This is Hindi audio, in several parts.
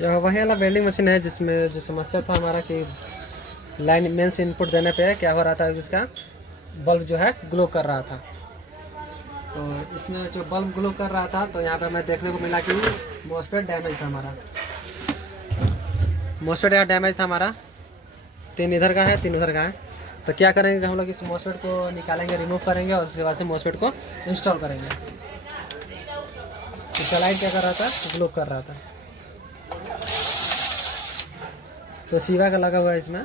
यह वही वाला वेल्डिंग मशीन है जिसमें जो समस्या था हमारा कि लाइन मेन से इनपुट देने पे क्या हो रहा था कि इसका बल्ब जो है ग्लो कर रहा था। तो इसमें जो बल्ब ग्लो कर रहा था तो यहाँ पे हमें देखने को मिला कि मॉसफेट डैमेज था हमारा। मॉसफेट यहाँ डैमेज था हमारा, 3 इधर का है 3 उधर का है। तो क्या करेंगे हम लोग इस मॉसफेट को निकालेंगे, रिमूव करेंगे और उसके बाद से मॉसफेट को इंस्टॉल करेंगे। इसका लाइट क्या कर रहा था, ग्लो कर रहा था। तो सीवा का लगा हुआ है इसमें।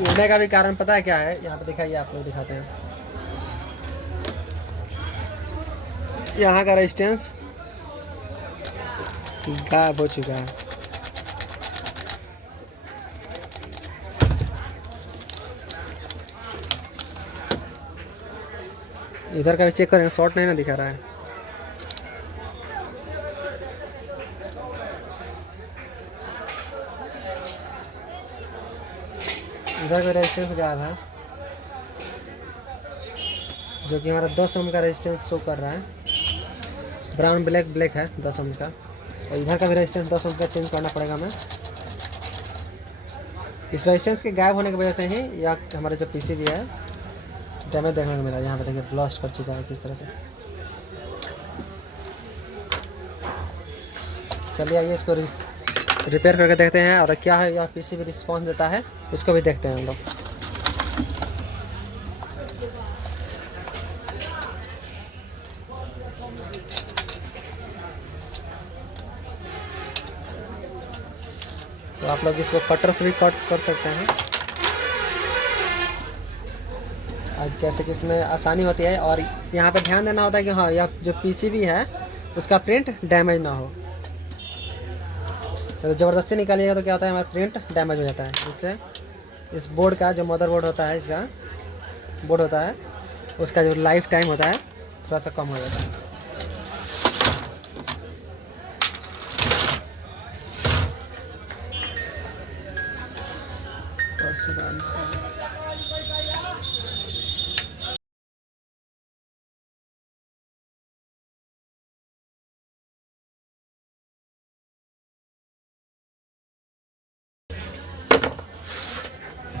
उड़ने का भी कारण पता है क्या है, यहाँ पे दिखाइए, आप लोग दिखाते हैं। यहाँ का रेजिस्टेंस गायब हो चुका है। इधर का भी चेक करेंगे, शॉर्ट नहीं ना दिखा रहा है। इधर का रेजिस्टेंस गायब है, जो कि हमारा 10 ओम का रेजिस्टेंस शो कर रहा है। ब्राउन ब्लैक ब्लैक है 10 ओम का। और इधर का भी रेजिस्टेंस 10 ओम का चेंज करना पड़ेगा हमें। इस रेजिस्टेंस के गायब होने की वजह से ही या हमारा जो पीसीबी है डैमेज देखने को मिला। यहाँ पे देखिए ब्लास्ट कर चुका है किस तरह से। चलिए आइए इसको रिपेयर करके देखते हैं और क्या है यह पीसीबी रिस्पॉन्स देता है उसको भी देखते हैं हम लोग। तो आप लोग इसको कटर से भी कट कर सकते हैं। कैसे कि इसमें आसानी होती है। और यहाँ पे ध्यान देना होता है कि हाँ यह जो पीसीबी है उसका प्रिंट डैमेज ना हो। तो ज़बरदस्ती निकालिएगा तो क्या होता है, हमारा प्रिंट डैमेज हो जाता है। जिससे इस बोर्ड का जो मदरबोर्ड होता है, इसका बोर्ड होता है, उसका जो लाइफ टाइम होता है थोड़ा सा कम हो जाता है।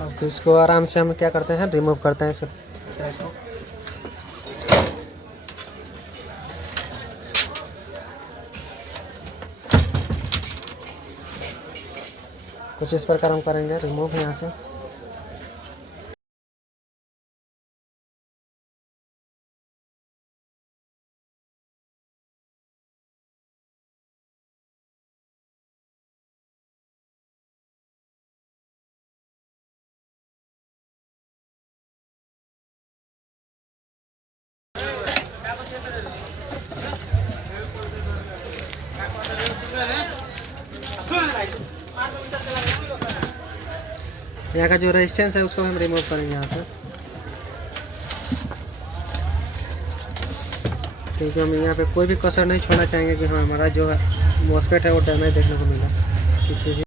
अब इसको आराम से हम क्या करते हैं, रिमूव करते हैं इसको। कुछ इस प्रकार हम करेंगे रिमूव यहाँ से। यहाँ का जो रेजिस्टेंस है उसको हम रिमूव करेंगे यहाँ से, क्योंकि हम यहाँ पे कोई भी कसर नहीं छोड़ना चाहेंगे कि हाँ हमारा जो है मॉसफेट है वो डैमेज देखने को मिला किसी भी।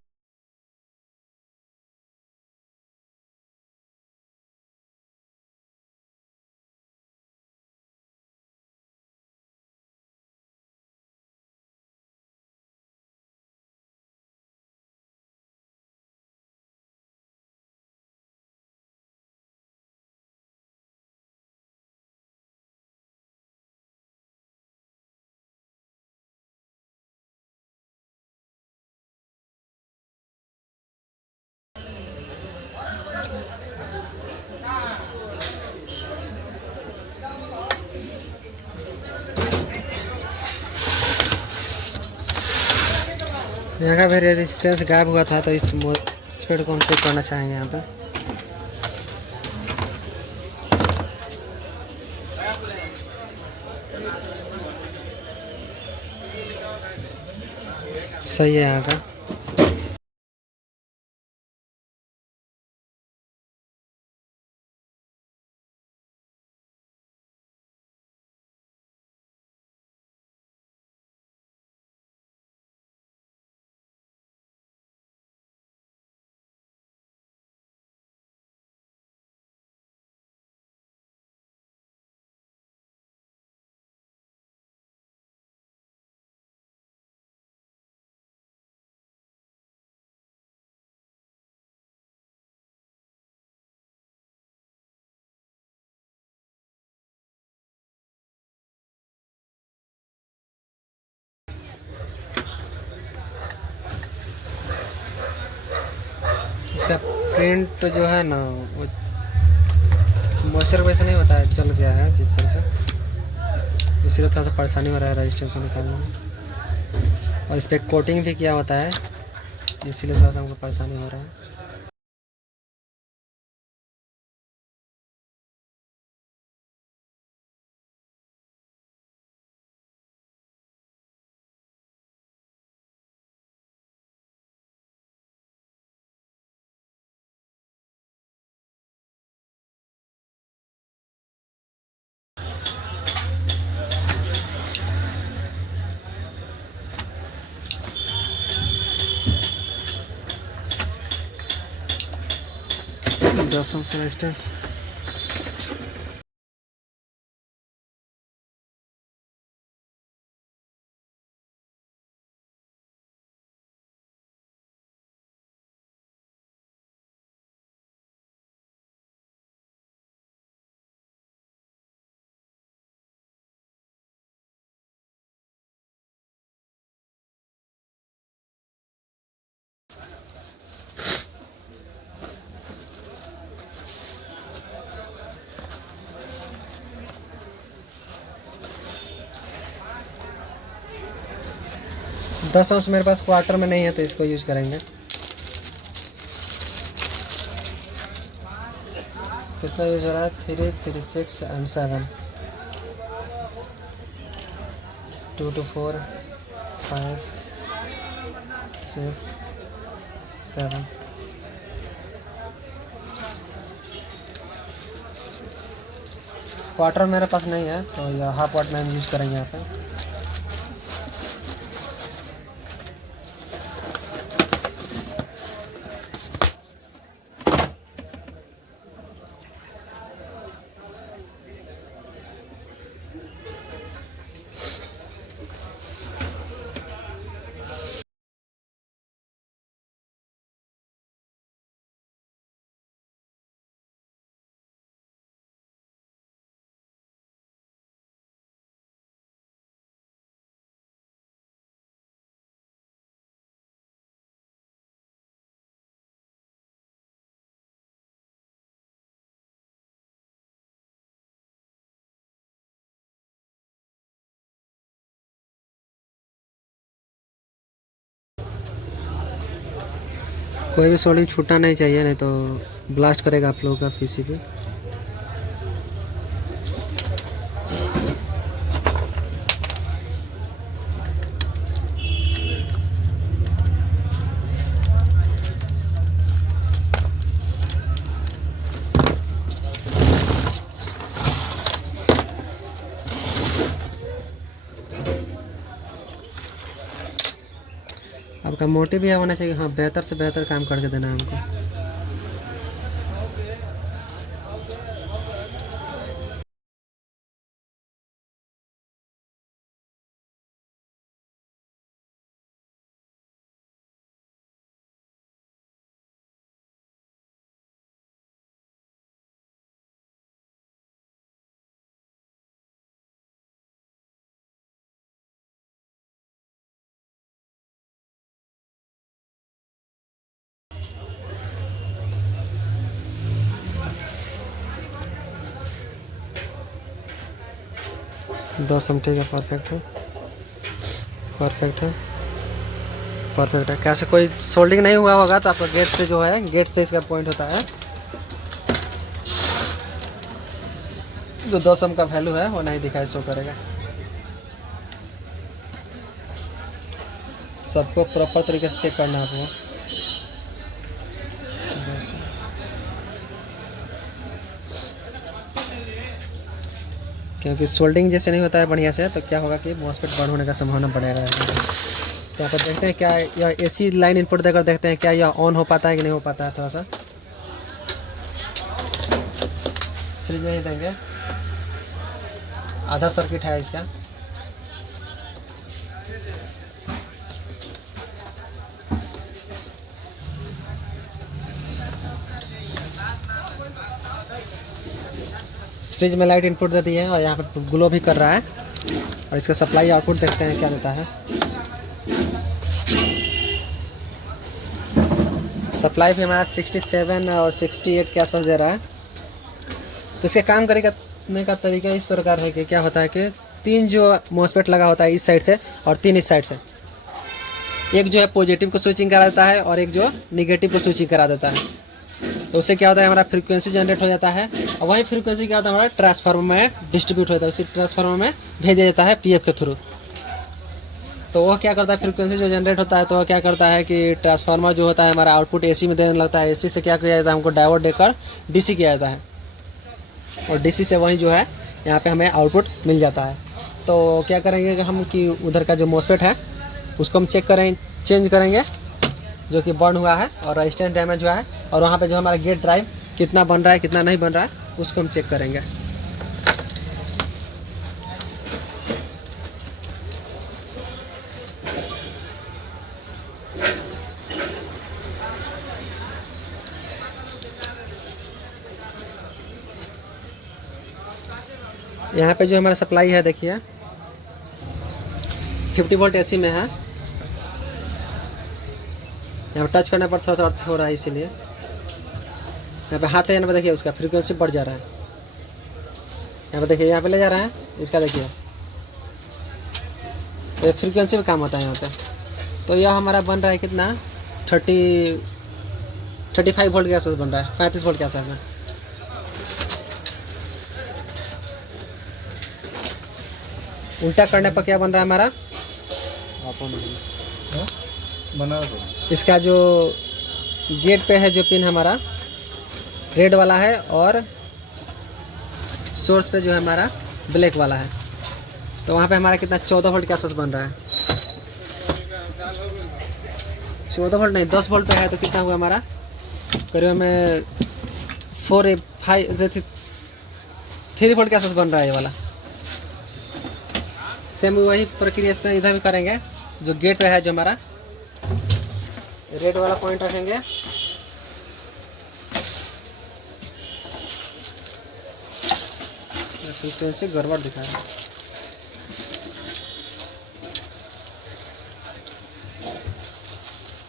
यहाँ का भी रेजिस्टेंस गायब हुआ था, तो इस मॉसफेट को हम चेक करना चाहेंगे यहाँ पे। सही है यहाँ का। प्रिंट जो है ना वो मॉइस्चर वैसे नहीं होता है, जल गया है जिस तरह से, इसलिए थोड़ा सा परेशानी हो रहा है रजिस्ट्रेशन निकालने में। और इस पर कोटिंग भी किया होता है, इसीलिए थोड़ा सा हमको परेशानी हो रहा है। 10 ओम से रेजिस्टेंस। दस अंश मेरे पास क्वार्टर में नहीं है तो इसको यूज करेंगे। कितना यूज हो रहा है? 3, 3, 6 एंड 7, 2 to 4, 5, 6, 7। क्वार्टर मेरे पास नहीं है तो यह हाफ वाट में हम यूज करेंगे यहाँ पे। कोई भी सोल्डिंग छूटना नहीं चाहिए, नहीं तो ब्लास्ट करेगा आप लोगों का पीसीबी। आपका मोटिव यह होना चाहिए, हाँ बेहतर से बेहतर काम करके देना है हमको। दस हम ठीक है, परफेक्ट है, परफेक्ट है, परफेक्ट है। कैसे कोई सोल्डिंग नहीं हुआ होगा तो आपका गेट से जो है, गेट से इसका पॉइंट होता है, जो 10 ओम का वैल्यू है वो नहीं दिखाई शो करेगा। सबको प्रॉपर तरीके से चेक करना है आपको। क्योंकि सोल्डिंग जैसे नहीं होता है बढ़िया से तो क्या होगा कि मॉसफेट बर्न होने का संभावना बढ़ेगा। तो आप देखते हैं क्या यह एसी लाइन इनपुट देकर देखते हैं क्या यह ऑन हो पाता है कि नहीं हो पाता है। थोड़ा सा सीरीज में ही देंगे, आधा सर्किट है इसका। सीरीज में लाइट इनपुट दे दी है और यहाँ पे ग्लो भी कर रहा है। और इसका सप्लाई आउटपुट देखते हैं क्या देता है। सप्लाई भी हमारा 67 और 68 के आसपास दे रहा है। तो इसके काम करने का तरीका इस प्रकार है कि क्या होता है कि 3 जो मॉसफेट लगा होता है इस साइड से और 3 इस साइड से, एक जो है पॉजिटिव को स्विचिंग करा देता है और एक जो निगेटिव को स्विचिंग करा देता है। तो उससे क्या होता है, हमारा फ्रीक्वेंसी जनरेट हो जाता है और वही फ्रीक्वेंसी क्या होता है, हमारा ट्रांसफार्मर में डिस्ट्रीब्यूट होता है, उसी ट्रांसफार्मर में भेज दिया जाता है पीएफ के थ्रू। तो वह क्या करता है, फ्रीक्वेंसी जो जनरेट होता है तो वह क्या करता है कि ट्रांसफार्मर जो होता है हमारा आउटपुट एसी में देने लगता है। एसी से क्या किया जाता है, हमको डायोड देकर डीसी किया जाता है और डीसी से वही जो है यहाँ पे हमें आउटपुट मिल जाता है। तो क्या करेंगे कि हम कि उधर का जो मॉसफेट है उसको हम चेंज करेंगे जो कि बर्न हुआ है और रेजिस्टेंस डैमेज हुआ है, और वहाँ पे जो हमारा गेट ड्राइव कितना बन रहा है कितना नहीं बन रहा है उसको हम चेक करेंगे। यहाँ पे जो हमारा सप्लाई है देखिए 50 वोल्ट एसी में है। यहाँ पे टच करने पर थोड़ा सा अर्थ हो रहा है, इसीलिए यहाँ पे हाथ ले जाने पर देखिए उसका फ्रीक्वेंसी बढ़ जा रहा है। यहाँ पे देखिए, यहाँ पे ले जा रहा है इसका, देखिए तो फ्रीक्वेंसी में काम होता है यहाँ पे। तो यह हमारा बन रहा है कितना 35 वोल्ट के आसपास बन रहा है, 35 वोल्ट के आसपास में। उल्टा करने पर क्या बन रहा है हमारा, बना दो। इसका जो गेट पे है जो पिन हमारा रेड वाला है और सोर्स पे जो है हमारा ब्लैक वाला है। तो वहाँ पे हमारा कितना 14 वोल्ट के आसपास बन रहा है। 14 वोल्ट नहीं 10 वोल्ट पे है तो कितना हुआ हमारा, करीब में 3 वोल्ट के आसपास बन रहा है ये वाला। सेम वही प्रक्रिया इसमें इधर भी करेंगे। जो गेट पे है जो हमारा रेड वाला पॉइंट रखेंगे, फ्रीक्वेंसी गड़बड़ दिखा रहा है।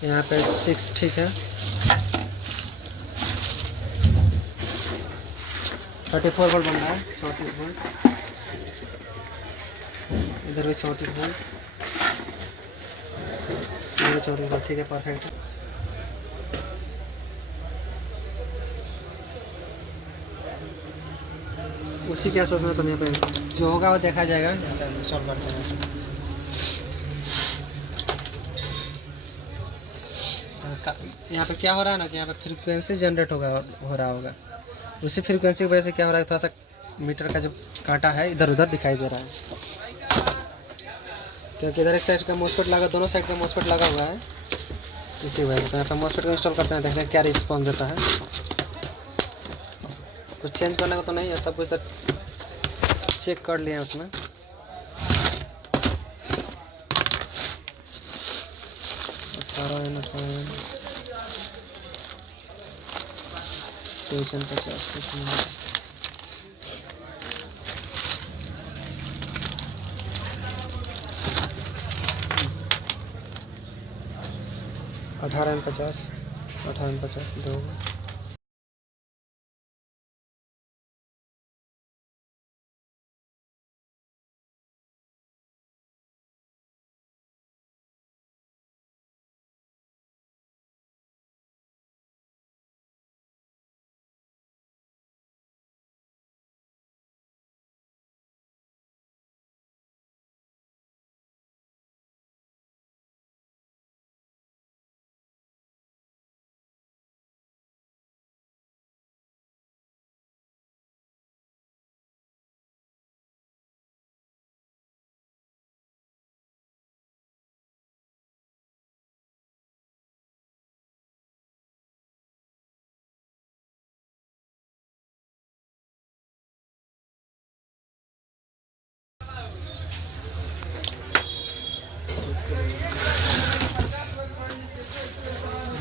यहाँ पे 6 ठीक है, 34 वोल्ट बन रहा है, 34 वोल्ट, इधर भी 34 वोल्ट, इधर 34 वोल्ट, ठीक है परफेक्ट। उसी के आसपास में तो यहाँ पे जो होगा वो देखा जाएगा। इंस्टॉल करते हैं यहाँ पे क्या हो रहा है ना कि यहाँ पे फ्रीक्वेंसी जनरेट हो रहा होगा। उसी फ्रीक्वेंसी की वजह से क्या हो रहा है, थोड़ा सा मीटर का जो कांटा है इधर उधर दिखाई दे रहा है, क्योंकि इधर एक साइड का मॉसफेट लगा, दोनों साइड का मॉसफेट लगा हुआ है, इसी वजह से। तो यहाँ पे मॉसफेट को इंस्टॉल करते हैं, देखते हैं क्या रिस्पॉन्स देता है। कुछ चेंज करने का तो नहीं है, सब कुछ तो चेक कर लिए उसमें। पोजीशन 50 1850 दो।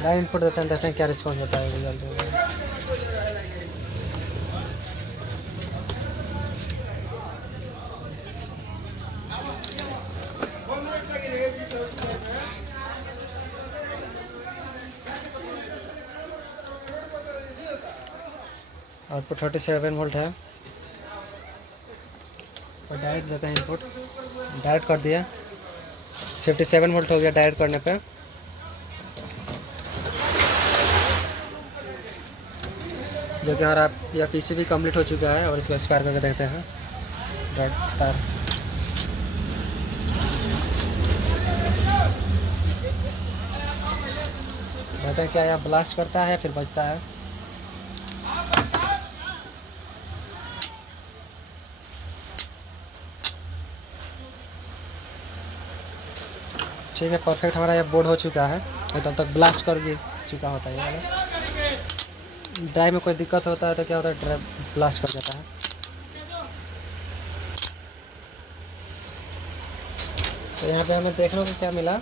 लाइन इनपुट देते हैं, देखते हैं क्या रिस्पॉन्स होता है रिजल्ट में। आउटपुट 37 वोल्ट है और डायरेक्ट देते हैं इनपुट। डायरेक्ट कर दिया, 57 वोल्ट हो गया डायरेक्ट करने पे। जो कि हमारा यह पीसीबी कंप्लीट हो चुका है और इसको स्क्वायर करके देखते हैं। डायरेक्ट तार कहते हैं क्या, यह ब्लास्ट करता है फिर बजता है। ठीक है, परफेक्ट हमारा यह बोर्ड हो चुका है। तब तक ब्लास्ट कर चुका होता है ये वाला। ड्राइव में कोई दिक्कत होता है तो क्या होता है, ड्राइव ब्लास्ट कर जाता है। तो यहाँ पे हमें देखने को क्या मिला,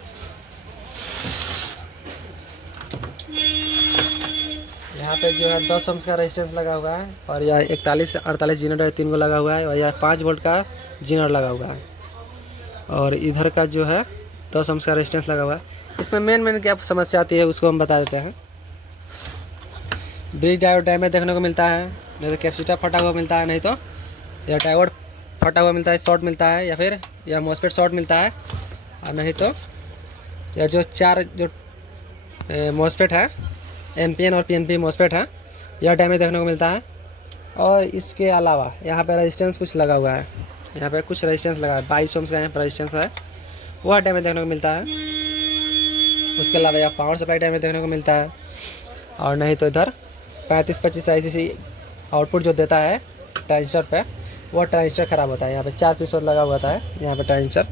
यहाँ पे जो है 10 ohms का रेजिस्टेंस लगा हुआ है और यह 41-48 जनरेटर 3 को लगा हुआ है और यह 5 वोल्ट का जनरेटर लगा हुआ है और इधर का जो है 10 ohms का रेजिस्टेंस लगा हुआ है। इसमें मेन क्या समस्या आती है उसको हम बता देते हैं। ब्रिज डायोड डैमेज देखने को मिलता है, नहीं तो कैपेसिटर फटा हुआ मिलता है, नहीं तो यह डायोड फटा हुआ मिलता है, शॉर्ट मिलता है, या फिर यह मॉसफेट शॉर्ट मिलता है, और नहीं तो यह जो 4 जो मॉसफेट है, एनपीएन और पीएनपी मॉसफेट है, यह डैमेज देखने को मिलता है। और इसके अलावा यहाँ पे रेजिस्टेंस कुछ लगा हुआ है, यहाँ पे कुछ रेजिस्टेंस लगा है, 22 ohms का यहाँ पर रेजिस्टेंस है, वह डैमेज देखने को मिलता है। उसके अलावा यह पावर सप्लाई डैमेज देखने को मिलता है, और नहीं तो इधर 35-25 ICC आउटपुट जो देता है ट्रांजिस्टर पे, वो ट्रांजिस्टर ख़राब होता है। यहाँ पे 4 पीस लगा हुआ था यहाँ पे ट्रांजिस्टर,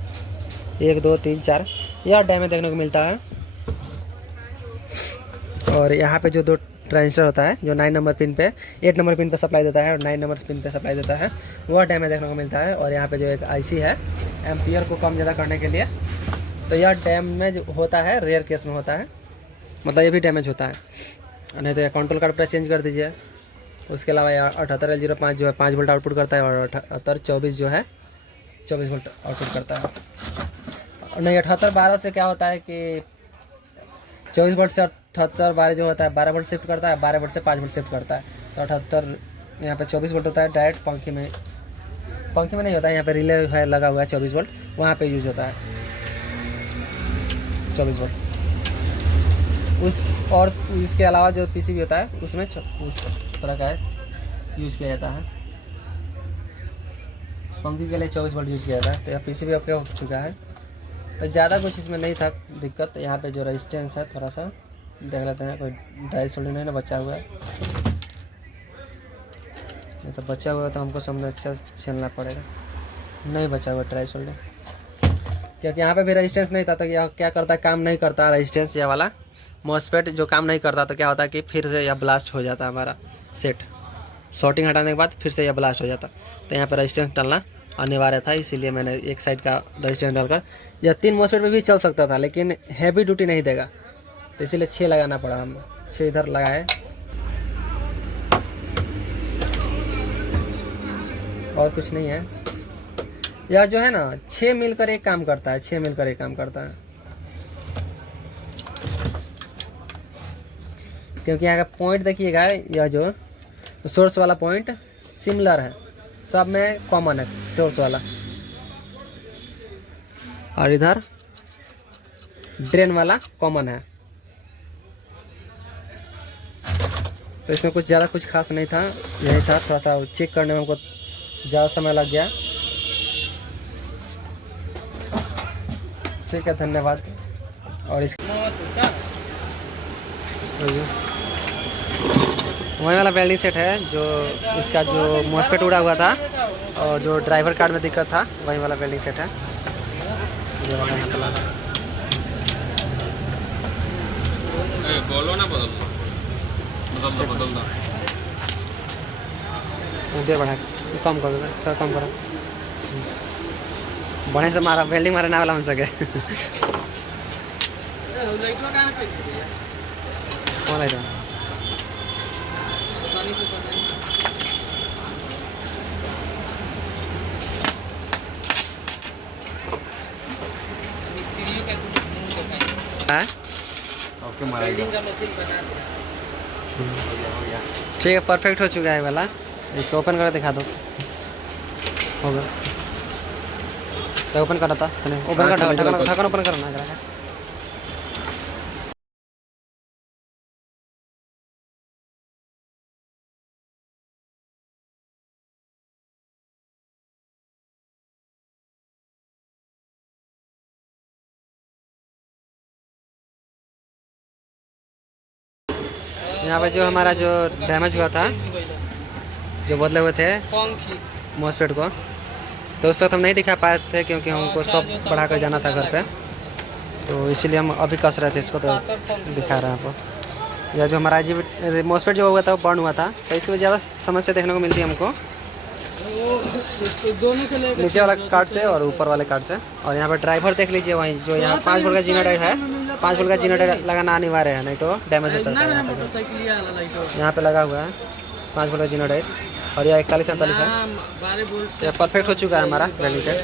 1 2 3 4, यह डैमेज देखने को मिलता है। और यहाँ पे जो 2 ट्रांजिस्टर होता है जो 9 नंबर पिन पे 8 नंबर पिन पे सप्लाई देता है और 9 नंबर पिन पे सप्लाई देता है, वह डैमेज देखने को मिलता है। और यहाँ पे जो एक IC है एम्पियर को कम ज़्यादा करने के लिए, तो यह डैमेज होता है, रेयर केस में होता है, मतलब ये भी डैमेज होता है। नहीं तो कंट्रोल कार्ड पर चेंज कर दीजिए। उसके अलावा यह 78L05 जो है 5 वोल्ट आउटपुट करता है और 7824 जो है 24 वोल्ट आउटपुट करता है। और नहीं 7812 से क्या होता है कि 24 वोल्ट से 7812 जो होता है 12 वोल्ट शिफ्ट करता है, 12 वोल्ट से 5 वोल्ट शिफ्ट करता है। तो 78 यहाँ पे 24 वोल्ट होता है, डायरेक्ट पंखे में नहीं होता है, यहाँ पे रिले है लगा हुआ है 24 वोल्ट, वहाँ पे यूज होता है 24 वोल्ट। उस और इसके अलावा जो पीसीबी होता है उसमें उस तरह का यूज़ किया जाता है, पंखे के लिए 24 वोल्ट यूज़ किया जाता है। तो यह पीसीबी आपके हो चुका है, तो ज़्यादा कुछ इसमें नहीं था दिक्कत। यहाँ पे जो रेजिस्टेंस है थोड़ा सा देख लेते हैं, कोई ड्राई सोल्डिंग नहीं ना बचा हुआ है, नहीं तो बचा हुआ है तो हमको समझ अच्छा छेलना पड़ेगा। नहीं बचा हुआ ड्राई सोल्डिंग, क्योंकि यहाँ पे भी रेजिस्टेंस नहीं था। तो यह क्या करता है, काम नहीं करता रेजिस्टेंस, यह वाला मॉसफेट जो काम नहीं करता, तो क्या होता है कि फिर से यह ब्लास्ट हो जाता है हमारा सेट। शॉर्टिंग हटाने के बाद फिर से यह ब्लास्ट हो जाता। तो यहाँ पर रेजिस्टेंस डालना अनिवार्य था, इसीलिए मैंने एक साइड का रेजिस्टेंस डालकर, यह 3 मॉसफेट में भी चल सकता था लेकिन हैवी ड्यूटी नहीं देगा, तो इसीलिए 6 लगाना पड़ा। हम 6 इधर लगाए और कुछ नहीं है। यह जो है ना 6 मिलकर एक काम करता है, 6 मिलकर एक काम करता है, क्योंकि यहाँ का पॉइंट देखिएगा, यह जो सोर्स वाला पॉइंट सिमिलर है, सब में कॉमन है सोर्स वाला, और इधर ड्रेन वाला कॉमन है। तो इसमें कुछ ज़्यादा कुछ खास नहीं था, यही था। थोड़ा सा चेक करने में हमको ज़्यादा समय लग गया। ठीक है, धन्यवाद। और इस वही वाला वेल्डिंग सेट है जो इसका जो मॉसफेट उड़ा हुआ था और जो ड्राइवर कार्ड में दिक्कत था, वही वाला वेल्डिंग सेट है। ये वाला यहाँ पर लाना, बोलो ना, बदल दो देर बढ़ा कम कर दो, थोड़ा कम करो, बढ़े से मारा वेल्डिंग मारे ना वाला बन सके। कौन है ओके, वेल्डिंग का मशीन बना दिया। ठीक है, परफेक्ट हो चुका है वाला। इसको ओपन कर दिखा दो। होगा तो ओपन करा था ओपन कर ढक्कन ओपन करना करा। यहाँ पे जो हमारा जो डैमेज हुआ था, जो बदले हुए थे मॉसफेट को, तो उस वक्त हम नहीं दिखा पाए थे क्योंकि हमको सब बढ़ा कर जाना था घर पे, तो इसीलिए हम अभी कस रहे थे इसको, तो दिखा रहे हैं आपको। या जो हमारा मॉसफेट जो हुआ था वो बर्न हुआ था, तो इसकी ज़्यादा समस्या देखने को मिलती है हमको नीचे वाला कार्ड से और ऊपर वाले कार्ड से। और यहाँ पर ड्राइवर देख लीजिए, वहीं जो यहाँ 5 वोल्ट का जनरेटर है, 5 वोल्ट का जनरेटर लगाना अनिवार्य है, नहीं तो डैमेज हो सकता है। यहाँ पे लगा हुआ है 5 वोल्ट का जनरेटर, और यह 41-48 है। यह परफेक्ट हो चुका है हमारा ग्राइंडिंग सेट।